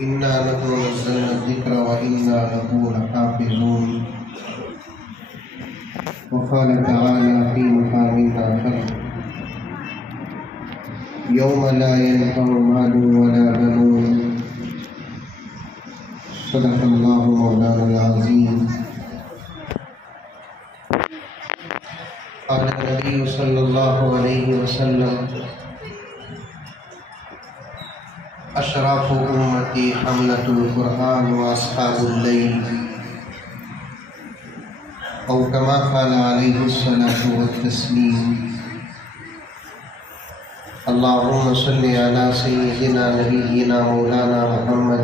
إنا نحن نزلنا الذكر وإنا له لحافظون. وقال تعالى في مقام آخر: يوم لا ينفع مال ولا بنون. صدق الله مولانا العظيم. قال النبي صلى الله عليه وسلم: اشراف امتی حملۃ القرآن واصحاب الليل، او کما قال علیہ الصلاۃ والتسلیم. اللهم صل على سيدنا نبينا مولانا محمد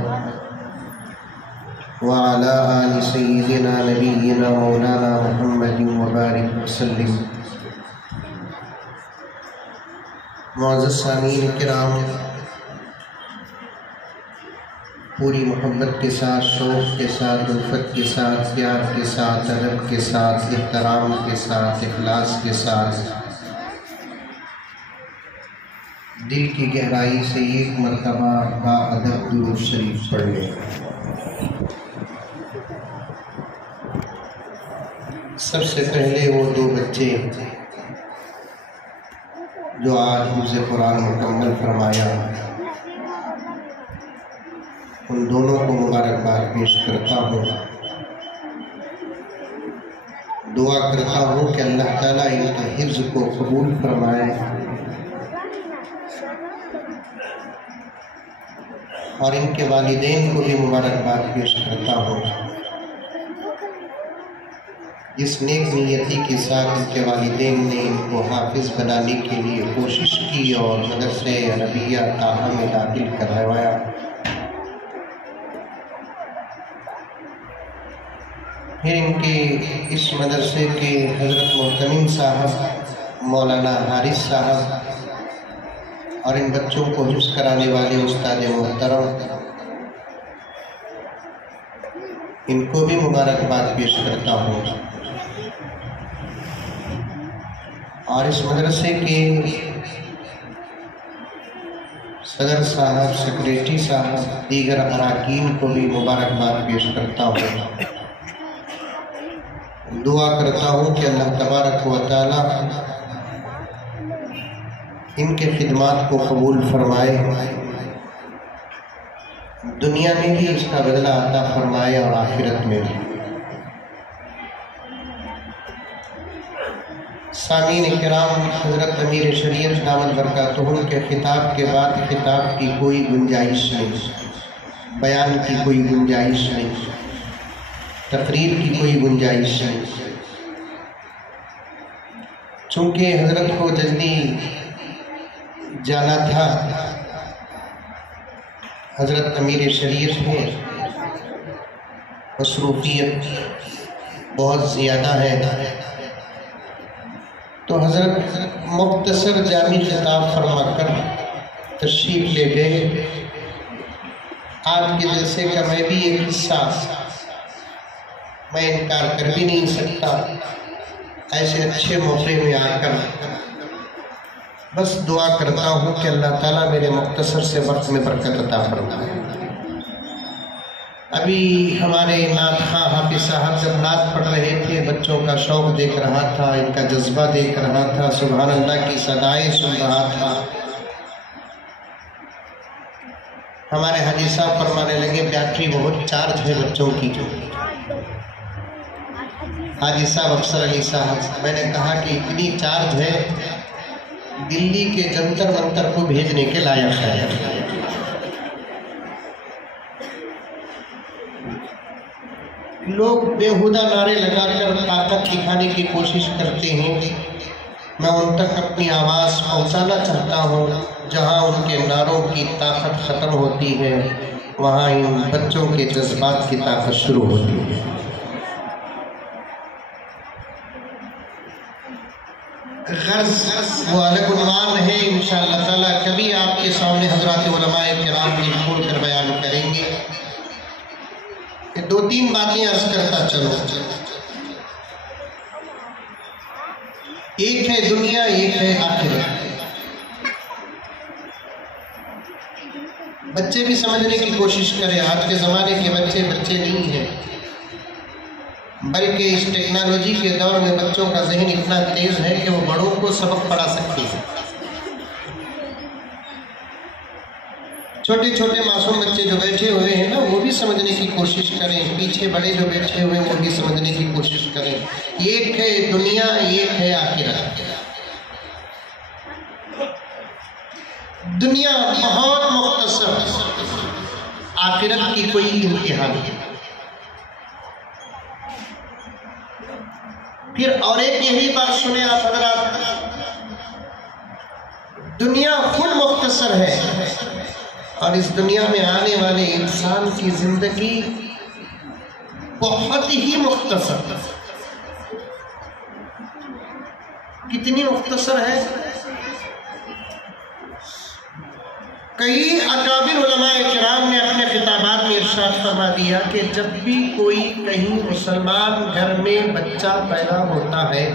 وعلى آل سيدنا نبينا مولانا محمد وبارك وسلم. معزز سامعین کرام، پوری محبت کے ساتھ، شوق کے ساتھ، الفت کے ساتھ، پیار کے ساتھ، ادب کے ساتھ، احترام کے ساتھ، اخلاص کے ساتھ، دل کی گہرائی سے ایک مرتبہ با ادب درود شریف پڑھ لیں. سب سے پہلے وہ دو بچے جو آج حفظ قرآن مکمل فرمایا، ان دونوں کو مبارکباد پیش کرتا ہوں. دعا کرتا ہوں کہ اللہ تعالیٰ ان کے حفظ کو قبول فرمائے اور ان کے والدین کو بھی مبارکباد پیش کرتا ہوں جس نیک نیتی کے ساتھ ان کے والدین نے ان کو حافظ بنانے کے لیے کوشش کی اور مدرسہ عربیہ طاہا میں داخل کروایا. پھر ان کے اس مدرسے کے حضرت محتمم صاحب، مولانا حارث صاحب اور ان بچوں کو حفظ کرانے والے استاد محترم، ان کو بھی مبارکباد پیش کرتا ہوں. اور اس مدرسے کے صدر صاحب، سیکریٹری صاحب، دیگر اراکین کو بھی مبارکباد پیش کرتا ہوں. دعا کرتا ہوں کہ اللہ تبارک و تعالی ان کے خدمات کو قبول فرمائے، دنیا میں بھی اس کا بدلہ عطا فرمائے اور آخرت میں بھی. سامعین کرام، حضرت امیر شریعت دامت برکاتہم کے خطاب کے بعد خطاب کی کوئی گنجائش نہیں، بیان کی کوئی گنجائش نہیں، تقریر کی کوئی گنجائش نہیں. چونکہ حضرت کو جلدی جانا تھا، حضرت امیر شریعت میں مصروفیت بہت زیادہ ہے، تو حضرت مختصر جامع خطاب فرما کر تشریف لے گئے. آج کے جلسے کا میں بھی ایک حصہ میں انکار کر بھی نہیں سکتا. ایسے اچھے موقع میں آ کر بس دعا کرتا ہوں کہ اللہ تعالیٰ میرے مختصر سے وقت میں برکت عطا فرمائے. ابھی ہمارے نعت خواں حافظ صاحب جب نعت پڑھ رہے تھے، بچوں کا شوق دیکھ رہا تھا، ان کا جذبہ دیکھ رہا تھا، سبحان اللہ کی صدائیں سن رہا تھا. ہمارے حاجی صاحب فرمانے لگے بیٹری بہت چارج ہے بچوں کی. حاجی صاحب افسر علی صاحب، میں نے کہا کہ اتنی چارج ہے دلی کے جنتر منتر کو بھیجنے کے لائق ہے. لوگ بےہودہ نعرے لگا کر طاقت دکھانے کی کوشش کرتے ہیں. میں ان تک اپنی آواز پہنچانا چاہتا ہوں. جہاں ان کے نعروں کی طاقت ختم ہوتی ہے، وہاں ان بچوں کے جذبات کی طاقت شروع ہوتی ہے. غرض وہ الگ عنوان ہے، انشاءاللہ تعالیٰ کبھی آپ کے سامنے حضرات علماء کرام نے کھول کر بیان کریں گے. دو تین باتیں عرض کرتا چلو. ایک ہے دنیا، ایک ہے آخرت. بچے بھی سمجھنے کی کوشش کریں. آج کے زمانے کے بچے بچے نہیں ہیں، بلکہ اس ٹیکنالوجی کے دور میں بچوں کا ذہن اتنا تیز ہے کہ وہ بڑوں کو سبق پڑھا سکتے ہیں. چھوٹے چھوٹے معصوم بچے جو بیٹھے ہوئے ہیں نا، وہ بھی سمجھنے کی کوشش کریں. پیچھے بڑے جو بیٹھے ہوئے ہیں وہ بھی سمجھنے کی کوشش کریں. ایک ہے دنیا، ایک ہے آخرت. دنیا بہت مختصر، آخرت کی کوئی انتہا نہیں. پھر اور ایک یہی بات سنیں آپ حضرات، دنیا خود مختصر ہے اور اس دنیا میں آنے والے انسان کی زندگی بہت ہی مختصر. کتنی مختصر ہے؟ کئی اکابر علماء کرام نے اپنے خطابات میں ارشاد فرما دیا کہ جب بھی کوئی کہیں مسلمان گھر میں بچہ پیدا ہوتا ہے،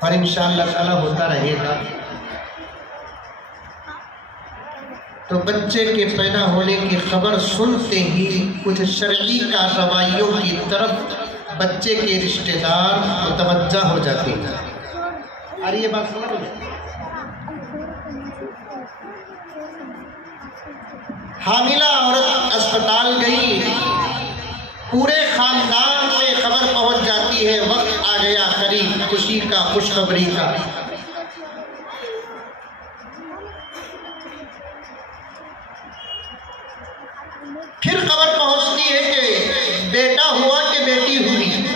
اور انشاءاللہ تعالی ہوتا رہے گا، تو بچے کے پیدا ہونے کی خبر سنتے ہی کچھ شرعی کارروائیوں کی طرف بچے کے رشتہ دار متوجہ ہو جاتے ہیں. اور یہ بات سمجھ لیں، حاملہ عورت اسپتال گئی، پورے خاندان میں خبر پہنچ جاتی ہے وقت آ گیا قریب خوشی کا، خوشخبری کا. پھر خبر پہنچتی ہے کہ بیٹا ہوا کہ بیٹی ہوئی.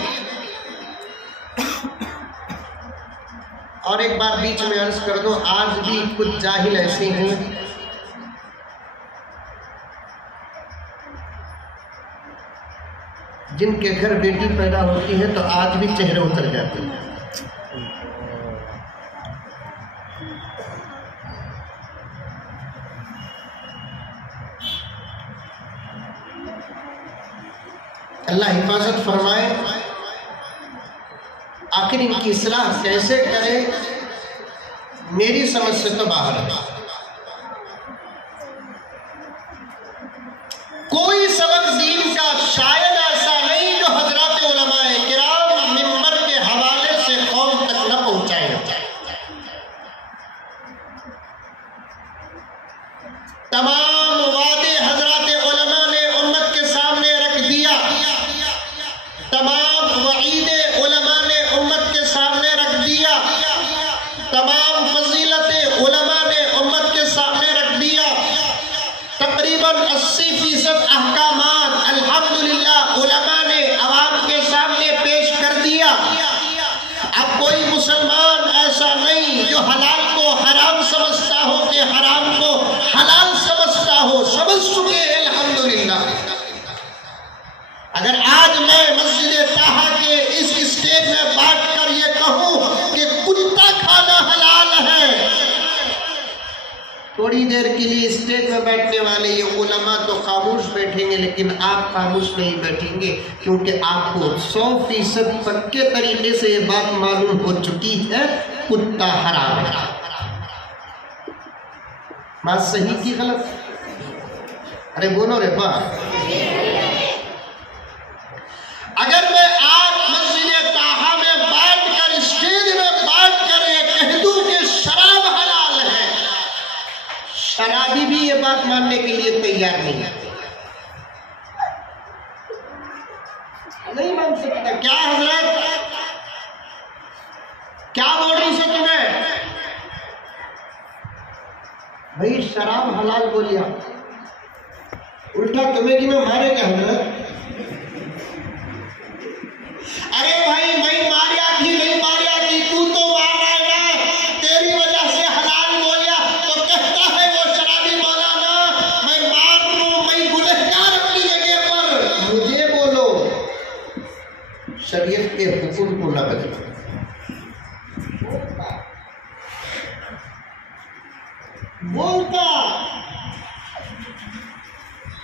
اور ایک بات بیچ میں عرض کر دوں، آج بھی کچھ جاہل ایسے ہیں جن کے گھر بیٹی پیدا ہوتی ہے تو آج بھی چہرے اتر جاتے ہیں. اللہ حفاظت فرمائے. آخر ان کی اصلاح کیسے کرے، میری سمجھ سے تو باہر ہے. کوئی سبق دین کا شاید ایسا نہیں جو حضرات علماء کرام منبر کے حوالے سے قوم تک نہ پہنچائے. تمام وعدے حضرات علماء نے امت کے سامنے رکھ دیا، تمام وعیدیں علماء نے امت کے سامنے رکھ دیا، تمام فضیلتیں علماء نے امت کے سامنے رکھ دیا. تقریباً 80% احکامات الحمدللہ علماء نے عوام کے سامنے پیش کر دیا. اب کوئی مسلمان ایسا نہیں جو حلال کو حرام سمجھتا ہو کہ حرام کو حلال سمجھتا ہو. سمجھ چکے ہیں الحمدللہ. اگر آج میں مسجد طٰہٰ کے اس اسٹیج میں بیٹھ کر یہ کہوں کہ کتا کھانا حلال ہے، تھوڑی دیر کے لیے اسٹیج میں بیٹھنے والے یہ علماء تو خاموش بیٹھیں گے، لیکن آپ خاموش نہیں بیٹھیں گے، کیونکہ آپ کو 100% پکے طریقے سے یہ بات معلوم ہو چکی ہے کتا حرام ہے. بات صحیح کی غلط؟ ارے بولو رے با. اگر میں آج مسجد طٰہٰ میں بیٹھ کر اسٹیج میں بیٹھ کر یہ کہہ دوں کہ شراب حلال ہے، شرابی بھی یہ بات ماننے کے لیے تیار نہیں ہے. نہیں مان سکتا. کیا حضرت، کیا بول رہی سے تمہیں؟ بھائی شراب حلال بولیا، الٹا تمہیں کہ میں مارے گا حضرت. ارے بھائی میں ماریا تھی نہیں ماریا تھی، تو مار رہا ہے نا، تیری وجہ سے حلال بولیا تو کہتا ہے وہ شرابی مولانا میں مار لوں، میں گنہگار اپنی جگہ پر. مجھے بولو، شریعت کے حکم کو نہ بدلو. بولتا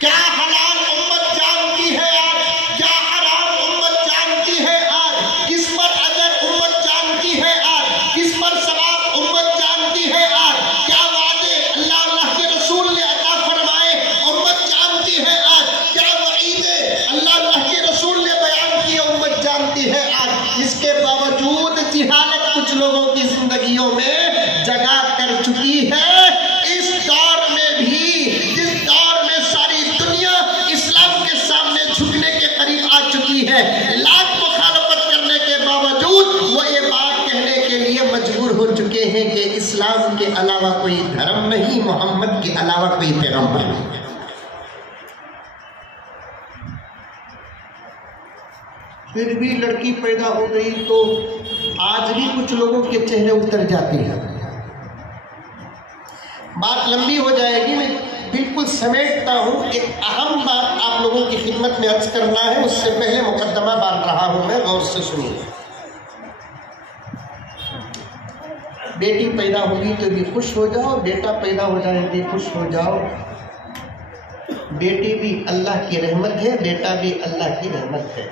کیا حلال امت جانتی ہے آج، کیا حرام امت جانتی ہے آج، کس پر اجر امت جانتی ہے آج، کس پر ثواب امت جانتی ہے آج، کیا وعدے اللہ کے رسول نے عطا اسلام کے علاوہ کوئی دھرم نہیں، محمد کے علاوہ کوئی پیغمبر نہیں۔ پھر بھی لڑکی پیدا ہو گئی تو آج بھی کچھ لوگوں کے چہرے اتر جاتے ہیں۔ بات لمبی ہو جائے گی، میں بالکل سمیٹتا ہوں۔ ایک اہم بات آپ لوگوں کی خدمت میں عرض کرنا ہے، اس سے پہلے مقدمہ باندھ رہا ہوں میں، غور سے سنیے۔ بیٹی پیدا ہوگی تو بھی خوش ہو جاؤ، بیٹا پیدا ہو جائے بھی خوش ہو جاؤ۔ بیٹی بھی اللہ کی رحمت ہے، بیٹا بھی اللہ کی رحمت ہے۔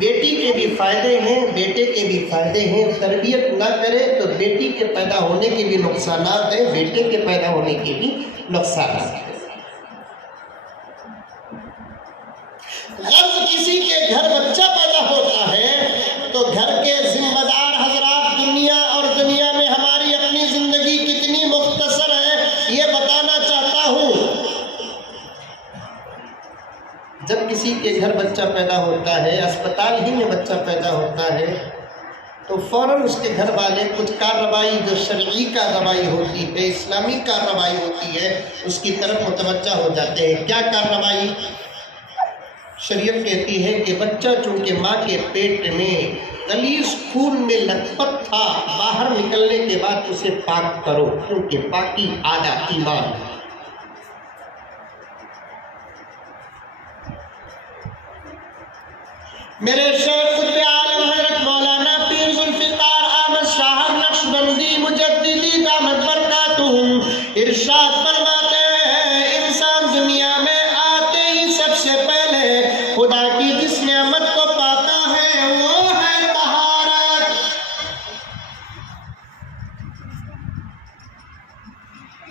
بیٹی کے بھی فائدے ہیں، بیٹے کے بھی فائدے ہیں۔ تربیت نہ کرے تو بیٹی کے پیدا ہونے کے بھی نقصانات ہیں، بیٹے کے پیدا ہونے کے بھی نقصانات ہیں۔ غرض کسی کے گھر بچہ پیدا ہوتا ہے تو گھر کے ذمہ دار حضرات، دنیا اور دنیا میں ہماری اپنی زندگی کتنی مختصر ہے یہ بتانا چاہتا ہوں۔ جب کسی کے گھر بچہ پیدا ہوتا ہے، اسپتال ہی میں بچہ پیدا ہوتا ہے، تو فوراً اس کے گھر والے کچھ کارروائی جو شرعی کارروائی ہوتی ہے، اسلامی کارروائی ہوتی ہے، اس کی طرف متوجہ ہو جاتے ہیں۔ کیا کارروائی؟ شریعت کہتی ہے کہ بچہ چونکہ ماں کے پیٹ میں غلیظ خون میں لت پت تھا، باہر نکلنے کے بعد اسے پاک کرو، کیونکہ پاکی آدھا ایمان ہے۔ میرے شیخ قطب عالم حضرت مولانا پیر ذوالفقار احمد شاہ نقشبندی مجددی دامت برکاتہم ارشاد فرماتے ہیں، انسان دنیا میں آتے ہی سب سے پہلے خدا کی جس نعمت کو پاتا ہے وہ ہے طہارت۔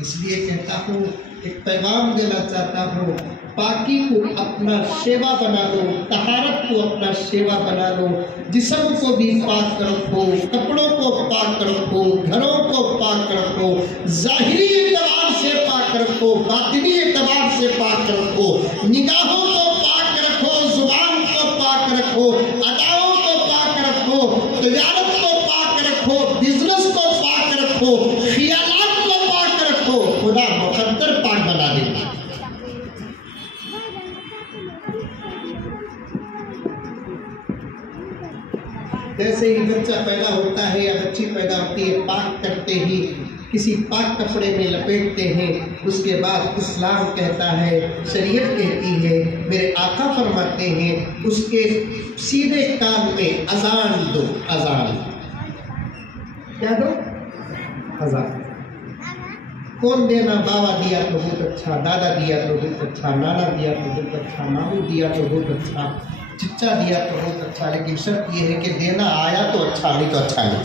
اس لیے کہتا ہوں، ایک پیغام دینا چاہتا ہوں، پاکی کو اپنا شیوا بنا لو، طہارت کو اپنا شیوا بنا لو۔ جسم کو بھی پاک رکھو، کپڑوں کو پاک رکھو، گھروں کو پاک رکھو، ظاہری اعتبار سے پاک رکھو، باطنی اعتبار سے پاک رکھو، نگاہوں کو پاک رکھو، زبان کو پاک رکھو، اداؤں کو پاک رکھو، تجارت کو پاک رکھو، بزنس کو پاک رکھو، خیالات کو پاک رکھو، خدا مقدر پاک بنا دے گا۔ جیسے ہی بچہ پیدا ہوتا ہے یا بچی پیدا ہوتی ہے، پاک کرتے ہی کسی پاک کپڑے میں لپیٹتے ہیں۔ اس کے بعد اسلام کہتا ہے، شریعت کہتی ہے، میرے آقا فرماتے ہیں، اس کے سیدھے کان میں اذان دو۔ اذان کیا دو؟ اذان۔ کون دینا؟ بابا دیا تو بہت اچھا، دادا دیا تو بہت اچھا، نانا دیا تو بہت اچھا، مامو دیا تو بہت اچھا، چچا دیا تو بہت اچھا، لیکن شرط یہ ہے کہ دینا آیا تو اچھا، نہیں تو اچھا نہیں۔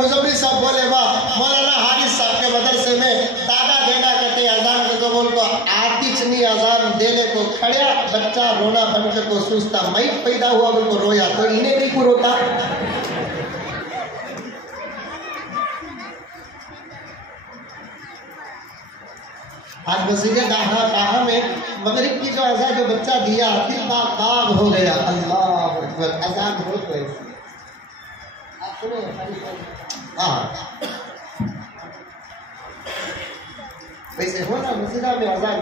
مزمل صاحب بولے، واہ مولانا حارث صاحب کے مدرسے میں دادا دینا کہتے ہیں اذان کو، تو بول کو آتی چنی اذان دینے کو کھڑیا، بچہ رونا بن کے کو سوچتا، میں پیدا ہوا بول کو رویا تو انہیں بھی کو روتا۔ آج مسجد داہا میں مغرب کی جو اذان جو بچہ دیا، دل باغ ہو گیا۔ اللہ اکبر، اذان ہو تو ایسی آپ سنیں، ویسے ہو نا مسجدہ میں اذان،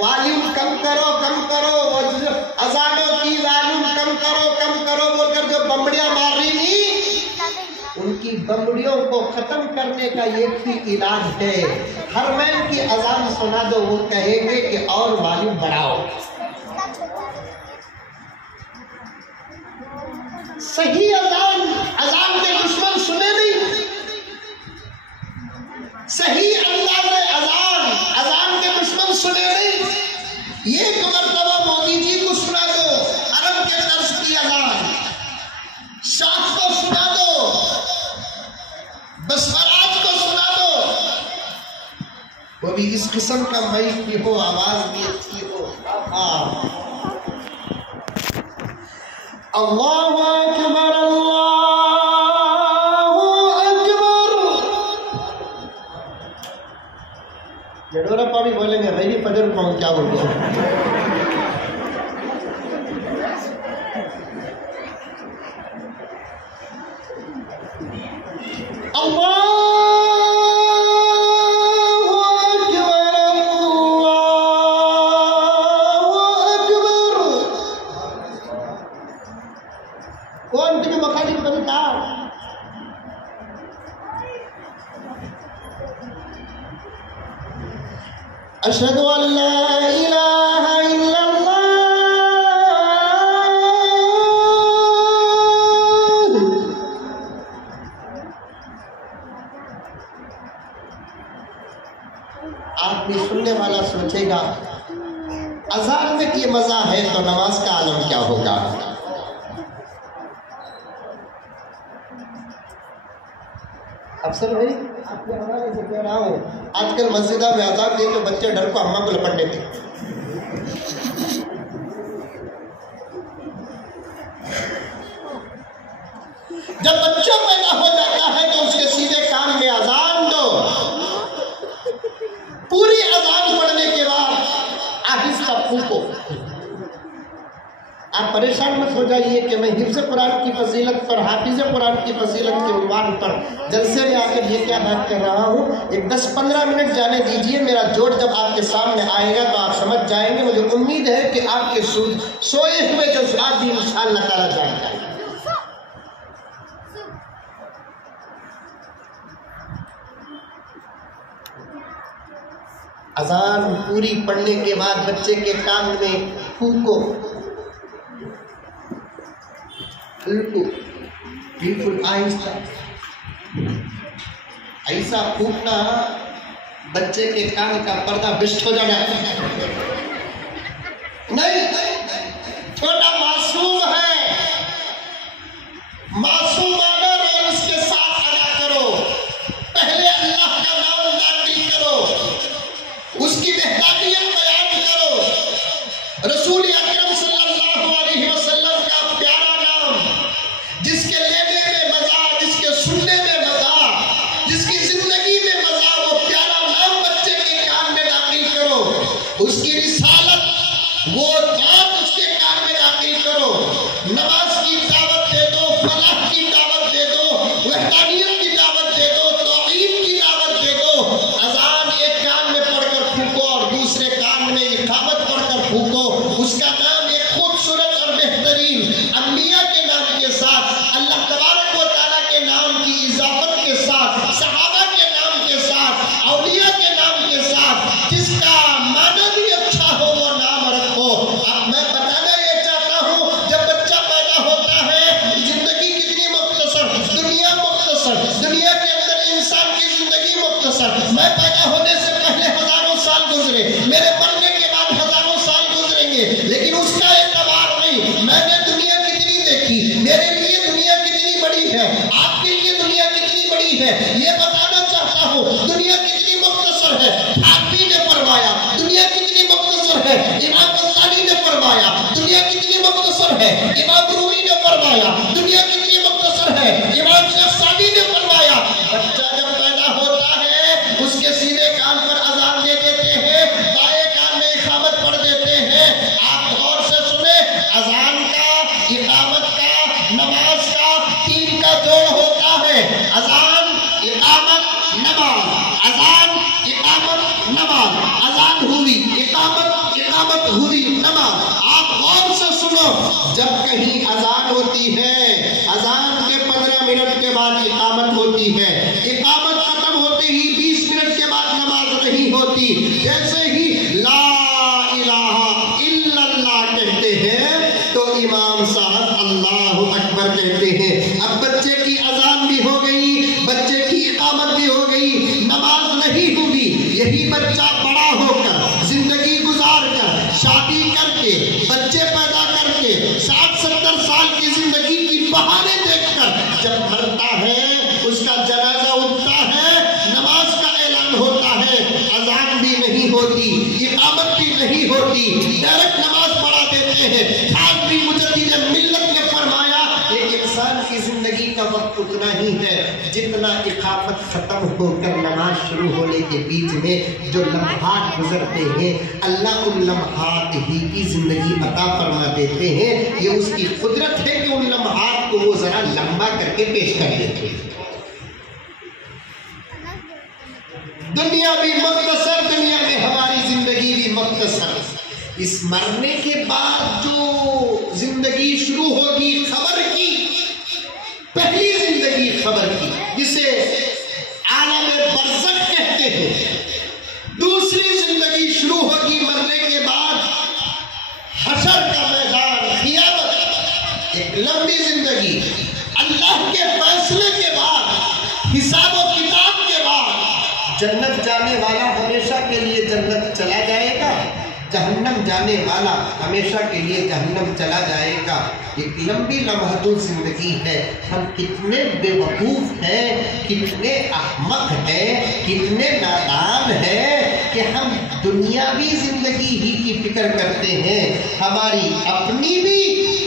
والیوم کم کرو کم کرو، اذانوں کی والیوم کم کرو کم کرو بول کر جو بمبڑیاں مار رہی نہیں، ان کی بمبڑیوں کو ختم کرنے کا ایک ہی علاج ہے، حرمین کی اذان سنا دو، وہ کہیں گے کہ اور والیوم بڑھاؤ۔ صحیح اذان، اذان کے دشمن سنے نہیں، صحیح انداز اذان، اذان کے دشمن سنے نہیں۔ ایک مرتبہ مودی جی کو سنا دو، عرب کے طرز کی اذان، شاہ کو سنا دو، بسفراج کو سنا دو، وہ بھی اس قسم کا مائک بھی ہو، آواز بھی اچھی ہو۔ اللہ اکبر اللہ اکبر۔ جڈورا پاڑی بولیں گے، میں بھی فجر کو کیا بولتے ہیں؟ کون تمہیں مخالف بنتا؟ اشہد ان لا الہ الا اللہ آدمی سننے والا سوچے گا اذان میں یہ مزہ ہے تو نماز کا عالم کیا ہوگا؟ افسر بھائی آپ کے حوالے سے کہہ رہا ہوں، آج کل مسجدہ میں اذان دے تو بچے ڈر کو اماں کو لپٹ لیتے۔ جب بچہ پیدا ہو جاتا ہے تو اس کے سیدھے کان میں اذان دو، پوری اذان پڑھنے کے بعد آہستہ پھونکو۔ آپ پریشان مت ہو جائیے کہ میں حفظ قرآن کی فضیلت پر، حافظ قرآن کی فضیلت کے عنوان پر جلسے میں آ کر یہ کیا بات کر رہا ہوں۔ ایک 10-15 منٹ جانے دیجئے، میرا جوڑ جب آپ کے سامنے آئے گا تو آپ سمجھ جائیں گے۔ مجھے امید ہے کہ آپ کے سوئے ہوئے جذبات بھی انشاءاللہ تعالیٰ جائیں گے۔ اذان پوری پڑھنے کے بعد بچے کے کان میں پھونکو، بالکل آہستہ ایسا پھونکنا بچے کے کان کا پردہ بشت ہو جانا نہیں۔ چھوٹا معصوم ہے، معصومانہ رول اس کے ساتھ ادا کرو۔ پہلے اللہ کا نام داخل کرو، اس کی وحدانیت بیان کرو۔ رسول اکرم صلی اللہ علیہ وسلم کا پیارا نام، جس کے لینے میں مزہ، جس کے سننے میں مزہ، جس کی زندگی میں مزہ، وہ پیارا نام بچے کے کان میں داخل کرو۔ اس کی رسالت، وہ بات اس کے کان میں داخل کرو۔ نماز کی دعوت دے دو، فلاح کی دعوت دے دو، وحدانیت کی دعوت دے دو، توحید کی دعوت دے دو۔ اذان ایک کان میں پڑھ کر پھونکو اور دوسرے کان میں اقامت پڑھ کر پھونکو۔ اس کا نام ایک خوبصورت اور بہترین انبیاء کے نام کے ساتھ، اللہ تبارک و تعالیٰ کے نام کی اضافت کے ساتھ، صحابہ کے نام کے ساتھ، اولیاء کے نام کے ساتھ، جس کا معنی بھی اچھا ہو وہ نام رکھو۔ اب میں بتانا یہ چاہتا ہوں، جب بچہ پیدا ہوتا ہے، زندگی کتنی مختصر، دنیا مختصر، دنیا کے اندر انسان کی زندگی مختصر۔ میں پیدا ہونے سے پہلے ہزاروں سال گزرے، میرے مرنے کے بعد ہزاروں سال گزریں گے، لیکن اس کا اعتبار نہیں۔ میں نے دنیا کتنی دیکھی، میرے لیے دنیا کتنی بڑی ہے، آپ کے لیے دنیا کتنی بڑی ہے، یہ بتانا چاہتا ہوں۔ دنیا کتنی مختصر ہے، حافظ نے فرمایا۔ دنیا کتنی مختصر ہے، امام غزالی نے فرمایا۔ دنیا کتنی مختصر ہے، امام رومی نے فرمایا۔ دنیا کتنی مختصر ہے، امام شیخ سعدی نے فرمایا۔ بچہ جب پیدا ہوتا ہے، اس کے سیدھے کان پر اذان دے دیتے ہیں، بائیں کان میں اقامت پڑھ دیتے ہیں۔ آپ غور سے سنیں، اذان کا، اقامت کا، نماز کا 3 کا جوڑ ہوتا ہے۔ اذان، اقامت، نماز۔ اذان، اقامت، نماز۔ اذان ہوئی، اقامت ہوئی، نماز۔ آپ غور سے سنو، جب کہیں اذان ہوتی ہے، اذان کے 15 منٹ کے بعد اقامت ہوتی ہے، اقامت ختم ہوتے ہی 20 منٹ کے بعد نماز نہیں ہوتی۔ جیسے ہی لا الہ الا اللہ کہتے ہیں تو امام صاحب اللہ اکبر کہتے ہیں۔ اب بچے کی اذان بھی ہو گئی، بچے کی اقامت بھی ہو گئی، نماز نہیں ہوئی۔ یہی بچہ بڑا ہو کر، زندگی گزار کر، شادی کر کے، بچے پیدا کر کے، 60-70 سال کی زندگی کی بہانے دیکھ کر جب مرتا ہے، اس کا جنازہ اٹھتا ہے، نماز کا اعلان ہوتا ہے، اذان بھی نہیں ہوتی، اقامت بھی نہیں ہوتی، ڈائریکٹ نماز پڑھا دیتے ہیں۔ آج بھی مجدد ملت نے فرمایا، ایک انسان کی زندگی کا وقت اتنا ہی ہے جتنا اقامت ختم ہو کر نماز شروع ہونے کے بیچ میں جو لمحات گزرتے ہیں اللہ ان لمحات ہی کی زندگی عطا فرما دیتے ہیں. یہ اس کی قدرت ہے کہ ان لمحات کو وہ ذرا لمبا کر کے پیش کر دیتے ہیں. دنیا بھی مختصر، دنیا میں ہماری زندگی بھی مختصر. اس مرنے کے بعد جو زندگی شروع ہوگی خبر کی، پہلی زندگی خبر کی، جسے عالم برزخ کہتے ہیں. دوسری زندگی شروع ہوگی مرنے کے بعد حشر کا میدان، قیامت. ایک لمبی زندگی، اللہ کے فیصلے کے بعد، حساب و کتاب کے بعد. جنت جانے والا ہمیشہ کے لیے جنت چلا جائے گا، جہنم جانے والا ہمیشہ کے لیے جہنم چلا جائے گا. ایک لمبی لمحدود زندگی ہے. ہم کتنے بے وقوف ہیں، کتنے احمق ہیں، کتنے نادان ہیں کہ ہم دنیاوی زندگی ہی کی فکر کرتے ہیں. ہماری اپنی بھی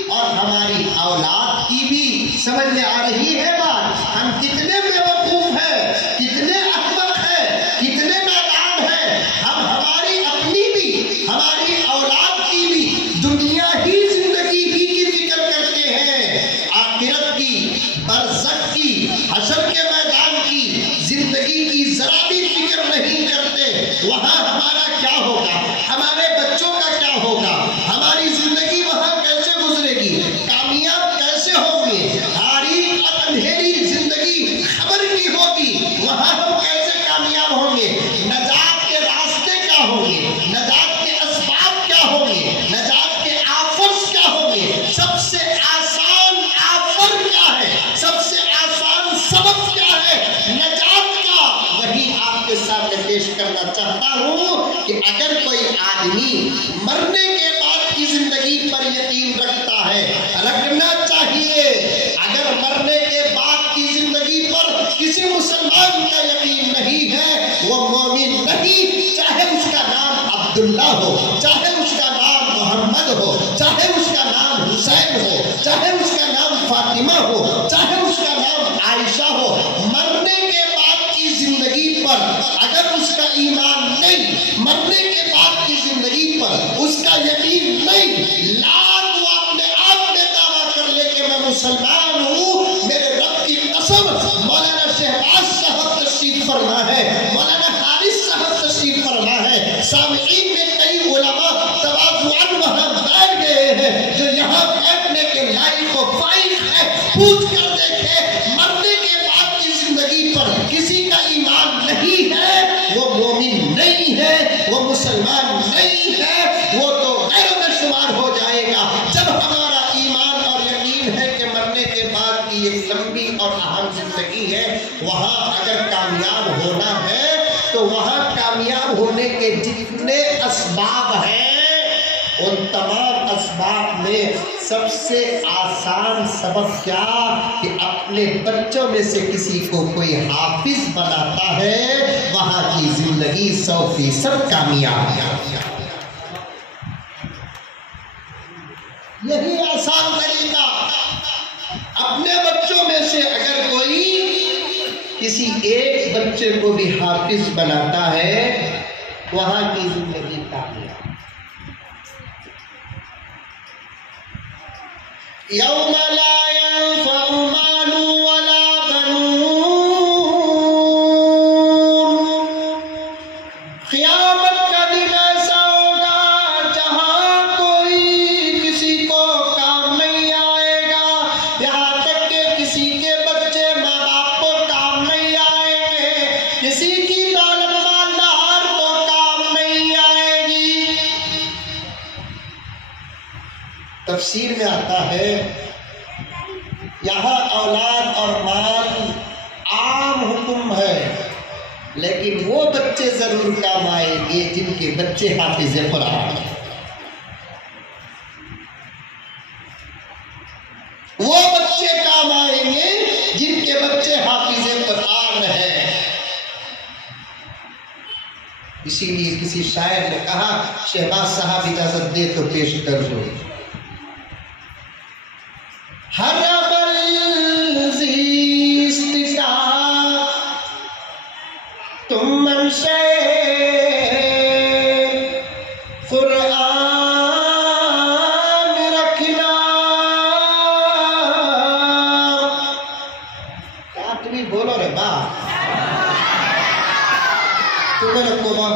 اور ہماری اولاد کی بھی. سمجھ میں آ رہی ہے بات؟ ہم کتنے بے وقوف ہیں، کتنے احمق ہیں، کتنے نادان ہیں. ہم ہماری اپنی بھی، ہماری اولاد کی بھی دنیا ہی زندگی ہی کی فکر کرتے ہیں. آخرت کی، برزخ کی، حشر کے میدان کی زندگی کی ذرا بھی فکر نہیں کرتے. وہاں ہمارا کیا ہوگا، ہمارے بچوں کا کیا ہوگا، ہماری زندگی وہاں کیسے گزرے گی، کامیاب کیسے ہوں گے. تاریک اور اندھیری زندگی خبر کی ہوگی، وہاں ہم کیسے کامیاب ہوں گے. نجات کے راستے کیا ہوں گے، نجات کے اسباب کیا ہوں گے، نجات کے آفرز کیا ہوں گے. سب سے آسان آفر کیا ہے، سب سے آسان سبب کیا ہے نجات کا، وہی آپ کے سامنے پیش کرنا چاہتا ہوں. کہ اگر کوئی آدمی مرنے کے بعد کی زندگی پر یقین رکھتا ہے، رکھنا چاہیے. اگر مرنے کے بعد کی زندگی پر کسی مسلمان کا یقین نہیں ہے، وہ مومن نہیں. چاہے اس کا نام عبداللہ ہو، چاہے اس کا نام محمد ہو، چاہے اس کا نام حسین ہو، چاہے اس کا نام فاطمہ ہو، چاہے اس کا نام عائشہ ہو. مرنے کے بعد کی زندگی پر اگر اس کا ایمان نہیں، مرنے کے بعد کی زندگی پر اس کا یقین نہیں، لاکھ وہ اپنے آپ میں دعویٰ کر لے کہ میں مسلمان ہوں، میرے رب کی قسم. مولانا شہباز صاحب تشریف فرما ہے، مولانا حارث صاحب تشریف فرما ہے. سامعین میں کئی علماء تواضعاً وہاں بیٹھ گئے ہیں جو یہاں بیٹھنے کے لائق و فائق ہے. پوچھ کر دیکھیں، مرنے کے بعد کی زندگی پر کسی کا ایمان نہیں ہے، وہ مومن نہیں ہے، وہ مسلمان نہیں ہے، وہ تو غیروں میں شمار ہو جائے گا. جب ہمارا ایمان اور یقین ہے کہ مرنے کے بعد کی ایک لمبی اور اہم زندگی ہے، وہاں اگر کامیاب ہونا ہے تو وہاں کامیاب ہونے کے جتنے اسباب ہیں، ان تمام اسباب میں سب سے آسان سبب کیا کہ اپنے بچوں میں سے کسی کو کوئی حافظ بناتا ہے، وہاں کی زندگی 100% کامیاب ہے. یہی آسان طریقہ. اپنے بچوں میں سے اگر کوئی کسی ایک بچے کو بھی حافظ بناتا ہے، وہاں کی زندگی کامیاب. یوم لا ينفع مال ولا بنون، قیامت کا دن ایسا ہوگا جہاں کوئی کسی کو کام نہیں آئے گا. یہاں تک کہ کسی کے بچے ماں باپ کو کام نہیں آئیں گے، کسی کی دولت مالدار کو کام نہیں آئے گی. تفسیر میں آتا ہے یہاں اولاد اور مال عام حکم ہے، لیکن وہ بچے ضرور کام آئیں گے جن کے بچے حافظ قرآن ہیں. وہ بچے کام آئیں گے جن کے بچے حافظ قرآن ہیں. اسی لیے کسی شاعر نے کہا، شہباز صاحب اجازت دے تو پیش کر دو. ہر بلزی تمہیں بولو رے با تمہیں رکھو با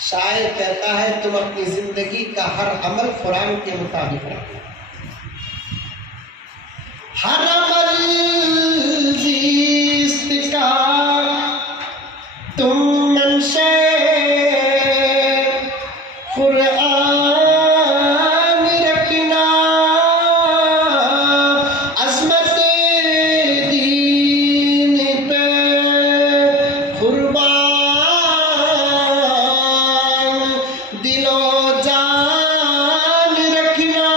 شاعر کہتا ہے تم اپنی زندگی کا ہر عمل قرآن کے مطابق رکھو ہر عمل زیست کا تم منشے قرآن رکھنا عظمت دین پہ قربان دل و جان رکھنا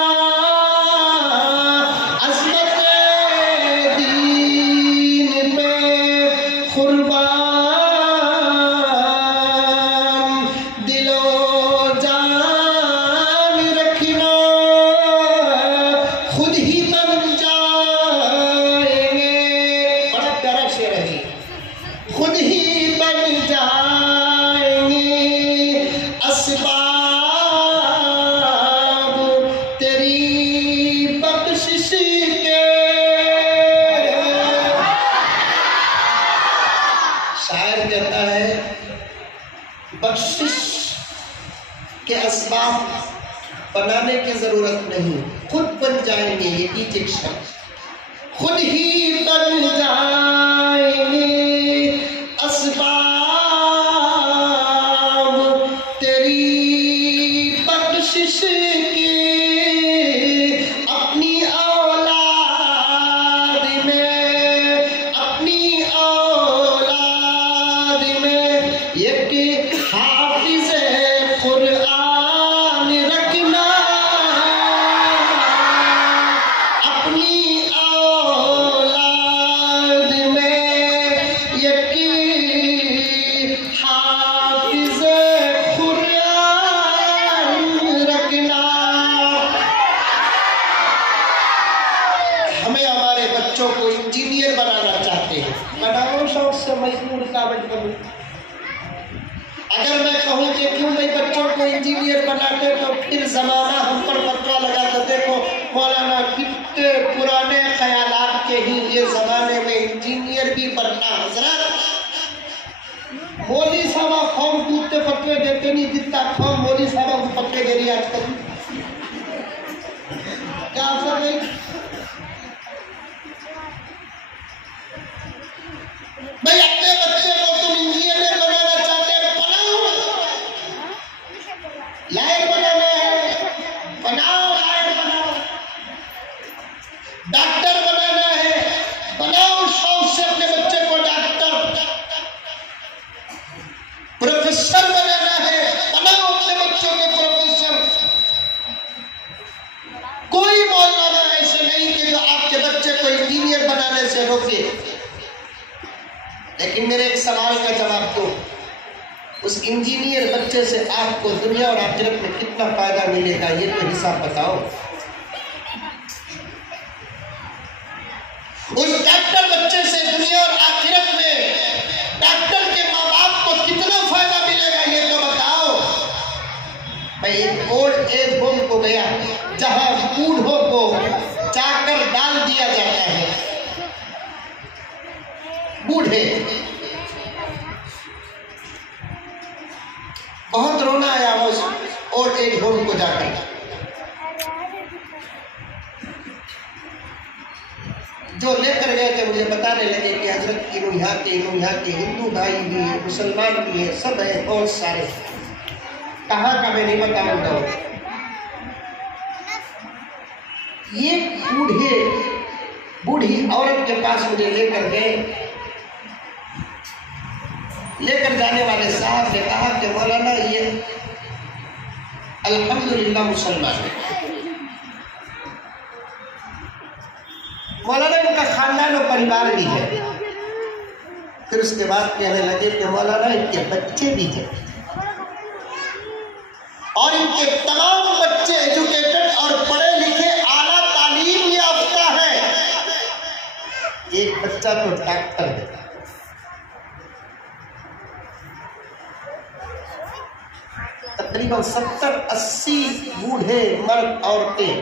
عظمت دین پہ قربان دل و جان رکھنا خود ہی بن جائیں گے بڑا پیارا شعر ہے جی خود ہی بن جائیں گے اسباب تیری بخشش کے شاعر کہتا ہے بخشش کے اسباب بنانے کی ضرورت نہیں خود بن جائیں گے یہ ایک شخص خود ہی بن جائیں گے اسباب تیری بخشش کے اپنی اولاد میں ایک حافظ قرآن رکھنا اپنی اولاد میں ایک حافظ قرآن رکھنا ہمیں ہمارے بچوں کو انجینئر بنانا چاہتے ہیں بناؤ شوق سے مجبور ثابت کروں اگر میں کہوں کہ کیوں نہیں بچوں کو انجینئر بناتے تو پھر زمانہ ہم پر فتویٰ لگاتا دیکھو مولانا کتنے پرانے خیالات کے ہی یہ زمانے میں انجینئر بھی بننا حضرت مولوی صاحبہ قوم کودتے فتوے دیتے نہیں جتنا قوم مولوی صاحبہ کو فتوے دے رہی ہے آج کل کیا اثر ہے بھئی اپنے بچے کو تم انجینئر بنانا چاہتے بناؤ لائق بنانا ہے بناؤ لائق بناؤ ڈاکٹر بنانا ہے بناؤ شوق سے اپنے بچے کو ڈاکٹر پروفیسر بنانا ہے بناؤ اپنے بچوں کو پروفیسر کوئی مولانا ایسے نہیں کہ جو آپ کے بچے کو انجینئر بنانے سے روکے لیکن میرے ایک سوال کا جواب دو اس انجینئر بچے سے آپ کو دنیا اور آخرت میں کتنا فائدہ ملے گا یہ تو حساب بتاؤ اس ڈاکٹر بچے سے دنیا اور آخرت میں ڈاکٹر کے ماں باپ کو کتنا فائدہ ملے گا یہ تو بتاؤ میں ایک اولڈ ایج ہوم کو گیا جہاں بوڑھوں کو جا کر ڈال دیا جاتا ہے بوڑھے بہت رونا آیا اس اولڈ ایج ہوم کو جا کر جو لے کر گئے تھے مجھے بتانے لگے کہ حضرت انہوں یہاں کے ہندو بھائی بھی ہیں مسلمان بھی ہیں سب ہیں بہت سارے کہاں کا میں نہیں بتاؤں گا یہ بوڑھی عورت کے پاس مجھے لے کر گئے لے کر جانے والے صاحب نے کہا کہ مولانا یہ الحمدللہ مسلمان ہے مولانا ان کا خاندان و پریوار بھی ہے پھر اس کے بعد کہنے لگے کہ مولانا ان کے بچے بھی ہیں اور ان کے تمام بچے ایجوکیٹڈ اور پڑھے لکھے اعلیٰ تعلیم یافتہ ہیں ایک بچہ تو ڈاکٹر ہے تقریباً 70-80 بوڑھے مرد عورتیں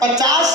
50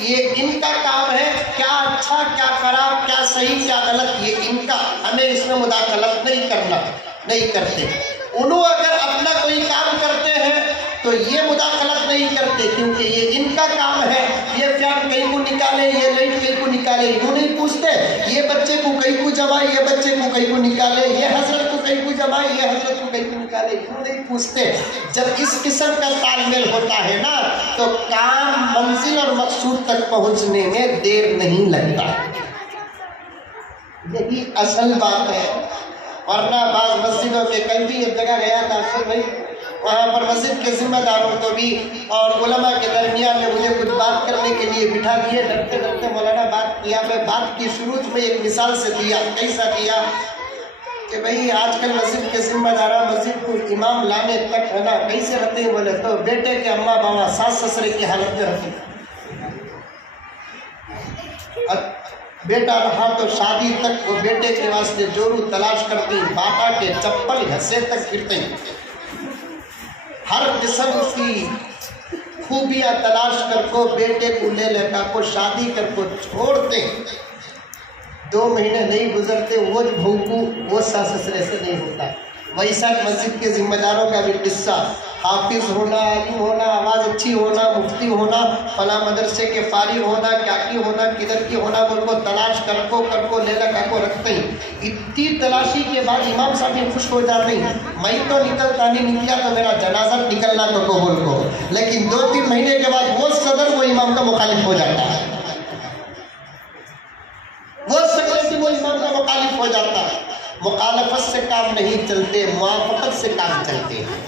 یہ ان کا کام ہے، کیا اچھا کیا خراب، کیا صحیح کیا غلط، یہ ان کا، ہمیں اس میں مداخلت نہیں کرتے۔ انہوں اگر اپنا کوئی کام کرتے ہیں تو یہ مداخلت نہیں کرتے، کیونکہ یہ ان کا کام ہے۔ یہ فین کہیں کو نکالے، یہ لائٹ کہیں کو نکالے، یوں نہیں پوچھتے یہ بچے کو کہیں کو جمائے، یہ بچے کو کہیں کو نکالے، یہ حضرت کو کہیں کو جمائے، یہ حضرت کو کہیں کو نکالے، یوں نہیں پوچھتے۔ جب اس قسم کا تال میل ہوتا ہے نا تو کام منزل اور مقصود تک پہنچنے میں دیر نہیں لگتا۔ یہی اصل بات ہے۔ ورنہ بعض مسجدوں کے، کل بھی ایک جگہ گیا تھا افسر بھائی، وہاں پر مسجد کے ذمہ داروں کو بھی اور علماء کے درمیان میں مجھے کچھ بات کرنے کے لیے بٹھا دیے، ڈرتے ڈرتے مولانا بات کیا۔ میں بات کی شروع میں ایک مثال سے دیا، کیسا دیا کہ بھئی آج کل مسجد کے ذمہ دارہ مسجد کو امام لانے تک ہے نا کیسے رہتے ہیں؟ بولے تو بیٹے کے اماں باوا ساس سسرے کی حالت میں رہتے ہیں۔ بیٹا رہا تو شادی تک وہ بیٹے کے واسطے جورو تلاش کرتی، باٹا کے چپل گھسے تک پھرتے، ہر قسم کی خوبیاں تلاش کر کو بیٹے کو لے لے کر کو شادی کر کو چھوڑتے۔ 2 مہینے نہیں گزرتے وہ بہو کو وہ ساس سسرے سے نہیں ہوتا۔ ویسا مسجد کے ذمہ داروں کا بھی قصہ، حافظ ہونا، عالم ہونا، آواز اچھی ہونا، مفتی ہونا، فلاں مدرسے کے فارغ ہونا، کیا کی ہونا، کدھر کی ہونا، ان کو تلاش کر کو لے لے کر کو رکھتے ہیں۔ اتنی تلاشی کے بعد امام صاحب بھی خوش ہو جاتے ہیں، میں تو نکلتا نہیں، نکلا تو میرا جنازہ نکلنا تو قبول کو، لیکن 2-3 مہینے کے بعد وہ صدر وہ امام کا مخالف ہو جاتا ہے، وہ صدر کی وہ امام کا مخالف ہو جاتا ہے۔ مخالفت سے کام نہیں چلتے، موافقت سے کام چلتے ہیں۔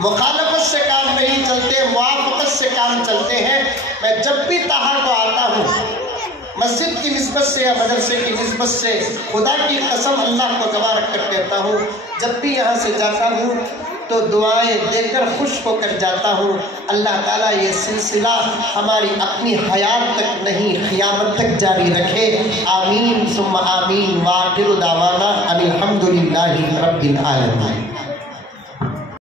مخالفت سے کام نہیں چلتے، موافقت سے کام چلتے ہیں۔ میں جب بھی طہا کو آتا ہوں مسجد کی نسبت سے یا مدرسے کی نسبت سے، خدا کی قسم اللہ کو گواہ رکھ کر کہتا ہوں، جب بھی یہاں سے جاتا ہوں تو دعائیں دے کر خوش ہو کر جاتا ہوں۔ اللہ تعالیٰ یہ سلسلہ ہماری اپنی حیات تک نہیں قیامت تک جاری رکھے، آمین ثم آمین۔ وآخر دعوانا ان الحمد للہ رب العالمین۔